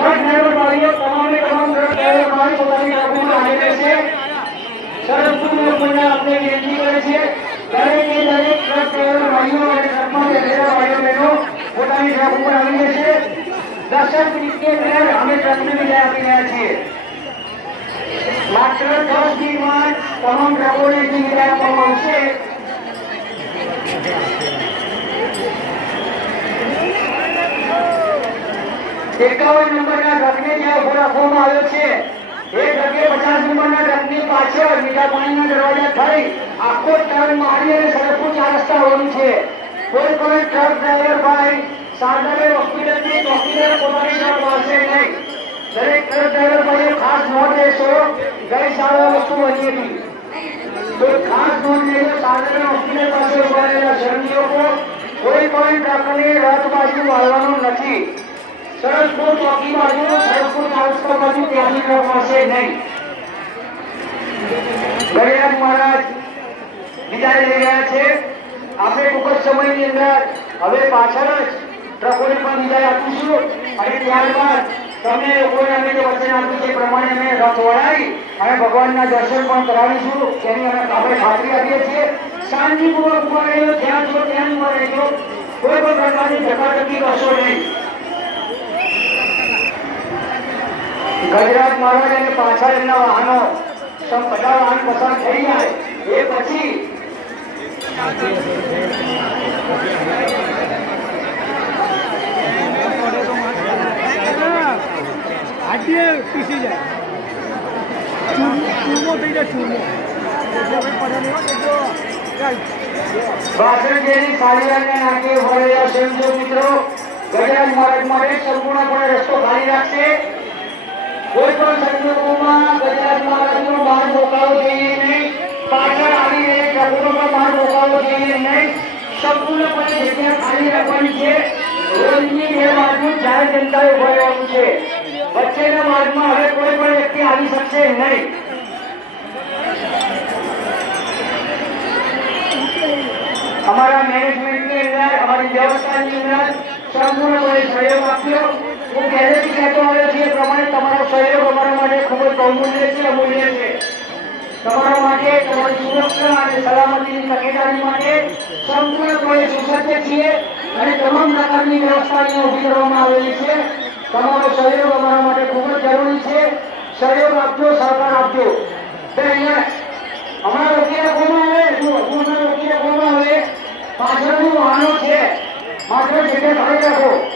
Truck driver તમામે truck પોતાની ટ્રકોમાં આવી રહેશે વિનંતી કરે છે. દરેકે દરેક ટ્રક અને ભાઈઓ બહેનો પોતાની ટ્રક ઉપર આવી જશે. દર્શક મિનિટની અંદર અમે ટ્રકને માત્ર દસ મિનિટમાં તમામ ટ્રકોને વિદાય આપવામાં આવશે. એકાવન નંબરના ટ્રકને જ્યાં ઊભો આવ્યો છે, એ ટ્રકે પચાસ નંબરના ટ્રકની પાછળ મીઠા પાણીના દરવાજા થઈ આખો ટર્ન મારી સરખું ચાર રસ્તા છે. કોઈ પણ ટ્રક ડ્રાઈવર ભાઈ સાગરે હોસ્પિટલની ચોકીદાર પોતાની નહીં. દરેક ટ્રક ડ્રાઈવર ખાસ નોંધ લેશો, ગઈ સાલ વસ્તુ બની હતી. તો ખાસ નોંધ લેજો હોસ્પિટલ પાસે ઊભા રહેલા શ્રમિકો કોઈ પણ રથ બાજુ વાળવાનું નથી. સરસપુર ચોકી બાજુ સરસપુર ચારસ્તા બાજુ ત્યાંની મળશે નહીં. ગણેશ મહારાજ વિદાય લઈ રહ્યા છે. આપણે ટૂંક જ સમયની અંદર હવે પાછળ જ ટ્રકોને પણ વિદાય આપીશું. અને ત્યારબાદ તમને લોકોને અમે જે વચન આપ્યું એ પ્રમાણે અમે રથ વળાવી અને ભગવાનના દર્શન પણ કરાવીશું. તેની અમે આપણે ખાતરી આપીએ છીએ. શાંતિપૂર્વક ઊભા રહેજો, ત્યાં છો ત્યાં ઊભા રહેજો. કોઈ પણ પ્રકારની ધકાધકી કરશો નહીં. ગજરાત મહારાજ અને પાછળ એમના વાહનો સમ બધા વાહન પસાર થઈ જાય. એ પછી હાડીએ પીસી જાય. ચૂર- ચૂરમો થઈ જાય ચૂરમો. એટલે ભાઈ પડે નહીં હો, તો જો, ચાલ. વાસણગીરી સાલિયાને નાકે વળેલા સંજો મિત્રો ગજરાજ મહારાજ માટે સંપૂર્ણપણે રસ્તો ખાલી રાખશે. કોઈ પણ સંજોગોમાં ગજરાજ મહારાજનો બહાર રોકાવો જોઈએ નહીં. પાછળ આવીને પણ બહાર રોકાવો જોઈએ નહીં. સંપૂર્ણપણે જગ્યા ખાલી રાખવાની છે. રહેવાનું છે. વચ્ચેના માર્ગમાં હવે કોઈ પણ વ્યક્તિ આવી શકશે નહીં. અમારા મેનેજમેન્ટની અંદર, અમારી વ્યવસ્થાની અંદર સંપૂર્ણપણે સહયોગ આપ્યો હું પહેલેથી કહેતો આવ્યો છું એ પ્રમાણે તમારો સહયોગ અમારા માટે બહુમૂલ્ય છે અમૂલ્ય છે. તમારા માટે, તમારી સુરક્ષા અને સલામતીની તકેદારી માટે સંપૂર્ણપણે સુસજ્જ છીએ અને તમામ પ્રકારની વ્યવસ્થા અહીંયા ઊભી કરવામાં આવેલી છે. તમારો સહયોગ અમારા માટે ખૂબ જ જરૂરી છે. સહયોગ આપજો, સહકાર આપજો. અમારા વકીલ રાખવામાં આવે, શું અમારા રોકી રાખવામાં આવે? પાછળનું વાહનો છે. માત્ર જગ્યા ભાઈ રાખો.